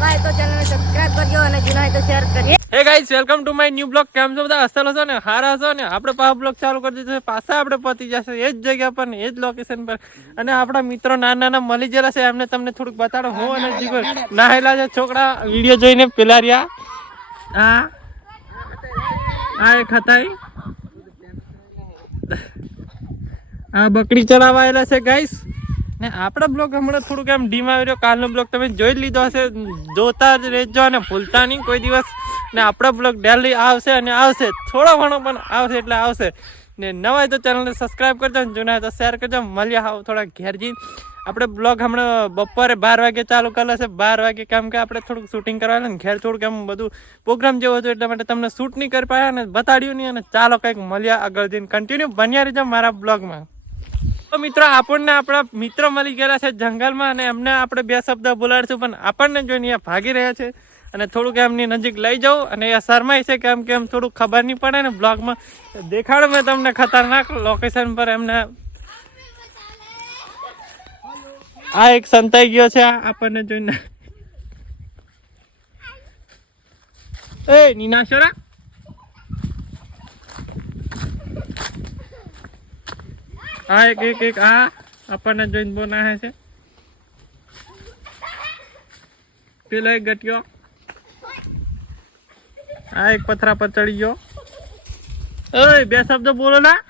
નવા હોય તો ચેનલને સબસ્ક્રાઇબ કરજો અને જૂના હોય તો શેર કરજો. હે guys, welcome to my new blog. કેમ છો બધા? અસલ હશો ને, હારા હશો ને? આપણે પાછો બ્લોગ ચાલુ કરી દીધો છે. પાછા આપણે પહોંચી જશે એ જ જગ્યા પર ને એ જ લોકેશન પર. અને આપણા મિત્રો નાના નાના મળી ગયેલા છે, એમને તમને થોડુંક બતાડો. હું અને જીગર નાહેલા છે છોકરા વિડીયો જોઈને પેલા રહ્યા. આ એક હતા આ બકરી ચલાવાયેલા છે ગાઈસ. ને આપણા બ્લોગ હમણાં થોડુંક એમ ડીમ આવી રહ્યો. કાલનો બ્લોગ તમે જોઈ જ લીધો હશે, જોતા જ રહેજો અને ભૂલતા નહીં કોઈ દિવસ. ને આપણા બ્લોગ ડેલી આવશે અને આવશે, થોડો ઘણો પણ આવશે એટલે આવશે. ને નવા હોય તો ચેનલને સબસ્ક્રાઈબ કરજો ને જૂના હોય તો શેર કરજો. મળ્યા આવો થોડા ઘેર જઈને. આપણે બ્લોગ હમણાં બપોરે 12 વાગે ચાલુ કરેલા છે. 12 વાગે કેમ કે આપણે થોડુંક શૂટિંગ કરવાનું ને ઘેર થોડુંક એમ બધું પ્રોગ્રામ જેવો હતો એટલા માટે તમને શૂટ નહીં કરી પાયા ને બતાડ્યું નહીં. અને ચાલો કંઈક મળ્યા આગળ જઈને. કન્ટિન્યુ બન્યા રહેજો મારા બ્લોગમાં. તો મિત્રો, આપણને આપણા મિત્રો મળી ગયેલા છે જંગલમાં અને એમને આપણે 2 શબ્દ બોલાડીશું, પણ આપણને જોઈને એ ભાગી રહ્યા છે. અને થોડુંક એમની નજીક લઈ જાઉં અને એ શરમાય છે કેમ કે એમ થોડુંક ખબર નહીં પડે ને બ્લોગમાં. દેખાડો મેં તમને ખતરનાક લોકેશન પર એમને. આ એક સંતાઈ ગયો છે આપણને જોઈને. એ નીનાશોરા, આ એક આ આપણને જોઈને બહુ નાહે છે. પેલો એક ગટ્યો, આ એક પથરા પર ચડી ગયો. ઓય 2 શબ્દ બોલો ના.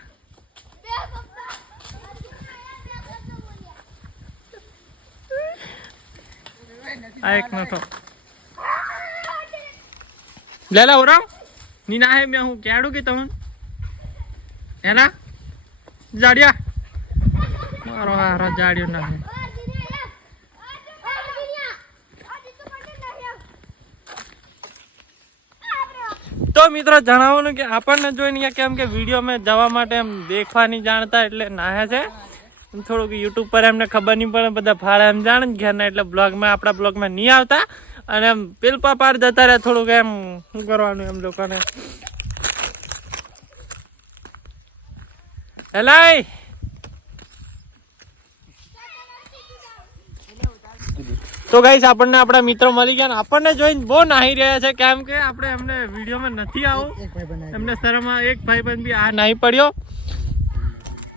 આ એક નતો લેલા ઓરાવ ની ના હે મેં હું કેડું કે તમને હેલા જાડિયા મારો હારો જાડિયો ના હે. તો મિત્રો જણાવવાનું કે આપણને જોઈને કેમ કે વિડીયો માં જવા માટે એમ દેખવાની જાણતા એટલે નાહે છે. થોડુંક યુટ્યુબ પર એમને ખબર નહીં પડે, બધા ફાળે એમ જાણે ને ઘેરના, એટલે બ્લોગમાં આપણા બ્લોગમાં નહીં આવતા. અને એમ પેલપા પાર જતા રહે. થોડુંક એમ શું કરવાનું એમ લોકોને. હેલાય તો ગાઈસ, આપણને આપણા મિત્રો મળી ગયા ને આપણને જોઈને બહુ નાહી રહ્યા છે કેમ કે આપણે એમને વિડીયોમાં નથી આવું. એમને શરમમાં એક ભાઈબંધ બી આ નાહી પડ્યો.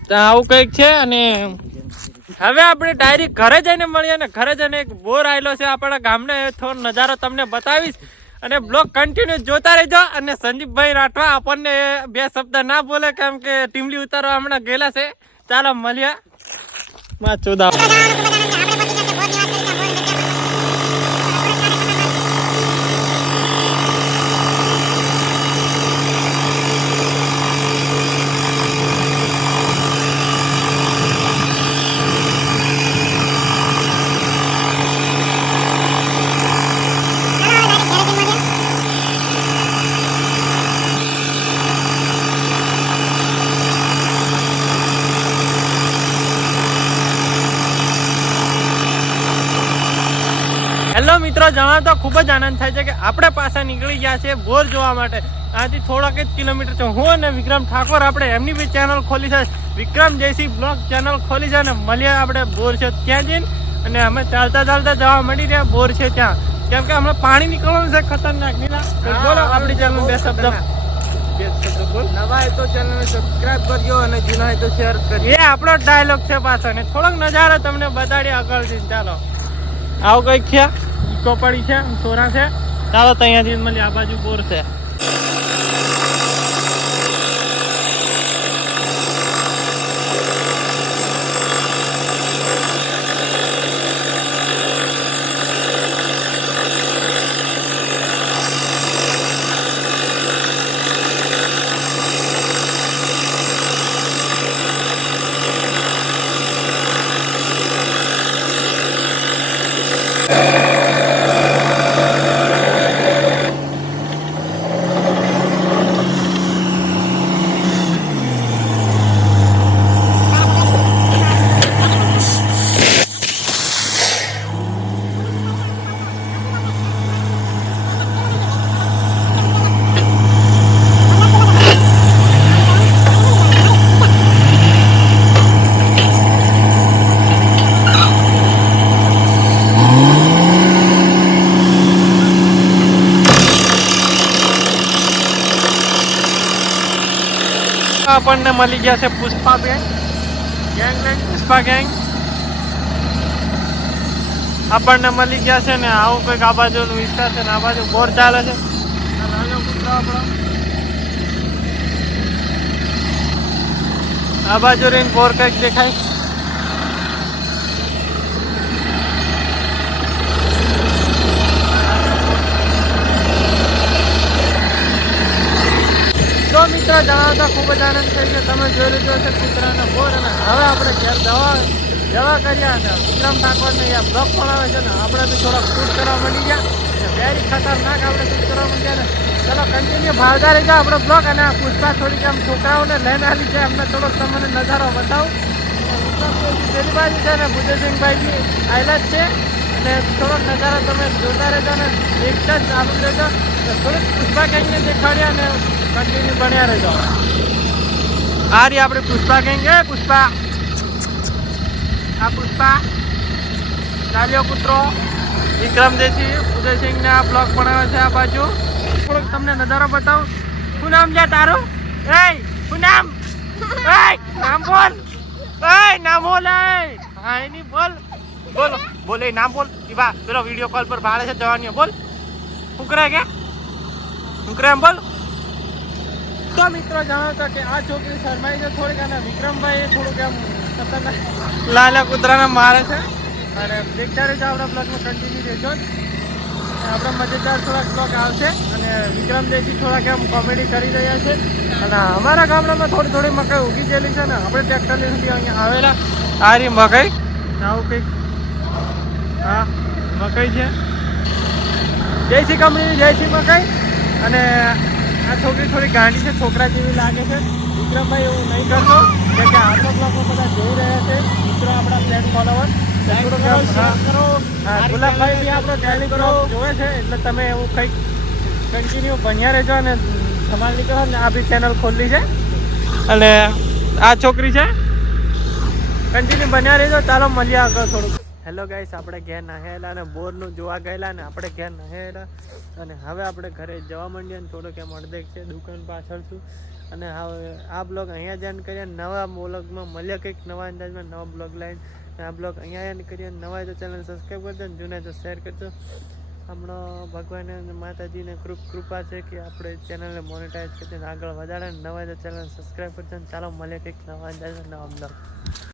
તો આવું કંઈક છે. અને હવે આપણે ડાયરેક્ટ ઘરે જઈને મળીએ ને ઘરે જઈને એક બોર આવેલો છે આપણા ગામને, થોડો નજારો તમને બતાવીશ. અને બ્લોગ કન્ટિન્યુ જોતા રહેજો. અને સંદીપભાઈ રાઠવા આપણને 2 શબ્દ ના બોલે કેમ કે ટીમલી ઉતારવા હમણાં ગયેલા છે. ચાલો મળીએ. માં ચોદા હેલો મિત્રો, જણાવતો ખૂબ જ આનંદ થાય છે કે આપણે પાછા નીકળી ગયા છે બોર જોવા માટે. આથી થોડાક જ કિલોમીટર છે. હું અને વિક્રમ ઠાકોર આપણે એમની બી ચેનલ ખોલી છે, વિક્રમ જયસિંહ બ્લોગ ચેનલ ખોલી છે. અને મળીએ આપણે બોર છે ત્યાં જઈને. અને અમે ચાલતા ચાલતા જવા મળી રહ્યા બોર છે ત્યાં, કેમ કે હમણાં પાણી નીકળવાનું છે ખતરનાક. બોલો આપણી ચેનલ 2 શબ્દ. નવા હોય તો ચેનલને સબસ્ક્રાઇબ કરજો અને જૂના હોય તો શેર કરજો. એ આપણો ડાયલોગ છે પાછો. ને થોડોક નજારો તમને બતાડીએ આગળથી. ચાલો આવું કંઈક છે, ઈકો પડી છે, સોરા છે. ચાલો તો અહીંયાથી મળીએ. આ બાજુ બોર છે. આપણને મળી ગયા છે પુષ્પા બેન ગેંગ પુષ્પા ગેંગ આપણને મળી ગયા છે ને આવું કંઈક આ બાજુનો વિસ્તાર છે ને આ બાજુ બોર ચાલે છે નાનો કૂતરો આપણો આ બાજુ રહીને બોર કંઈક દેખાય તો મિત્રો જણાવતા ખૂબ જ આનંદ થઈ ગયો તમે જોઈ લીધો છે કૂતરાનો બોર અને હવે આપણે ઘેર દવા કર્યા અને વિક્રમ ઠાકોરને અહીંયા બ્લોક પણ આવે છે ને આપણે બી થોડાક શૂટ કરવા મળી ગયા વેરી ખતરનાક આપણે શૂટ કરવા માંડ્યા ને ચલો કન્ટિન્યુ ભાવતા રહેજો આપણો બ્લોક અને આ પુષ્પા થોડીક આમ છોકરાઓને લઈને આવી છે અમને થોડોક તમને નજારો બતાવું પેલી બાજુ છે ને ભુજેશભાઈ બી આવેલા જ છે અને થોડોક નજારો તમે જોતા રહેજો ને એક જ ચાલુ રહેજો થોડુંક પુષ્પા કંઈને દેખાડ્યા ને કન્ટિન્યુ બન્યા રહેજો આ રહી આપણે પુષ્પા કહીએ પુષ્પા આ પુષ્પા ચાલ્યો કૂતરો વિક્રમ દેશી ઉદયસિંહને આ બ્લોગ બનાવે છે આ બાજુ થોડોક તમને નજારો બતાવું શું નામ છે તારું એ શું નામ નામ બોલ નામ બોલ હા એની બોલ બોલો બોલે નામ બોલ ઈવા પેલો વિડીયો કોલ પર ભાડે છે જવાની બોલ શું કરે કે શું કરે એમ બોલ તો મિત્રો જાણો કે આ છોકરી શરમાઈ છે થોડીક અને વિક્રમભાઈ થોડુંક એમ ખતરનાક લાલા કૂતરાને મારે છે અને દેખતા રહેજો આપણા બ્લોગમાં કન્ટિન્યુ રહેજો આપણા મજેદાર થોડાક બ્લોગ આવશે અને વિક્રમ દેશી થોડાક એમ કોમેડી કરી રહ્યા છે અને અમારા ગામડામાં થોડી મકાઈ ઉગી ગયેલી છે ને આપણે ટ્રેક્ટરની સુધી અહીંયા આવેલા આ રી મકાઈ આવું કંઈક હા મકાઈ છે જયસી કંપનીની જયસી મકાઈ અને આ છોકરી થોડી ગાંડી છે છોકરા જેવી લાગે છે વિક્રમભાઈ એવું નહીં કરતો કેમ કે આટલો બ્લોગમાં બધા જોઈ રહ્યા છે મિત્રો આપણા ફ્રેન્ડ ફોલોવર ગુલાબભાઈ બી આપણો ડેલી બ્લોગ જોવે છે એટલે તમે એવું કંઈક કન્ટિન્યુ બન્યા રહેજો અને ધમાલ નીકળો ને આ બી ચેનલ ખોલી છે અને આ છોકરી છે કન્ટિન્યુ બન્યા રહેજો ચાલો મળીએ આગળ થોડુંક હેલો ગાઈસ આપણે ઘેર નહાયેલા અને બોરનું જોવા ગયેલા ને આપણે ઘેર નહાયેલા અને હવે આપણે ઘરે જવા માંડીએ અને થોડોક એમ અડધેક છે દુકાન પાછળ છું અને હવે આ બ્લોગ અહીંયા જ એન્ડ કરીએ નવા બ્લોગમાં મળીએ કંઈક નવા અંદાજમાં નવા બ્લોગ લાઈન આ બ્લોગ અહીંયા એન્ડ કરીએ નવા તો ચેનલ સબસ્ક્રાઈબ કરજો અને જૂના તો શેર કરજો હમણાં ભગવાન અને માતાજીને કૃપા છે કે આપણે ચેનલને મોનેટાઈઝ કરીને આગળ વધારે નવા તો ચેનલ સબસ્ક્રાઈબ કરજો ચાલો મળીએ કંઈક નવા અંદાજમાં નવા બ્લોગ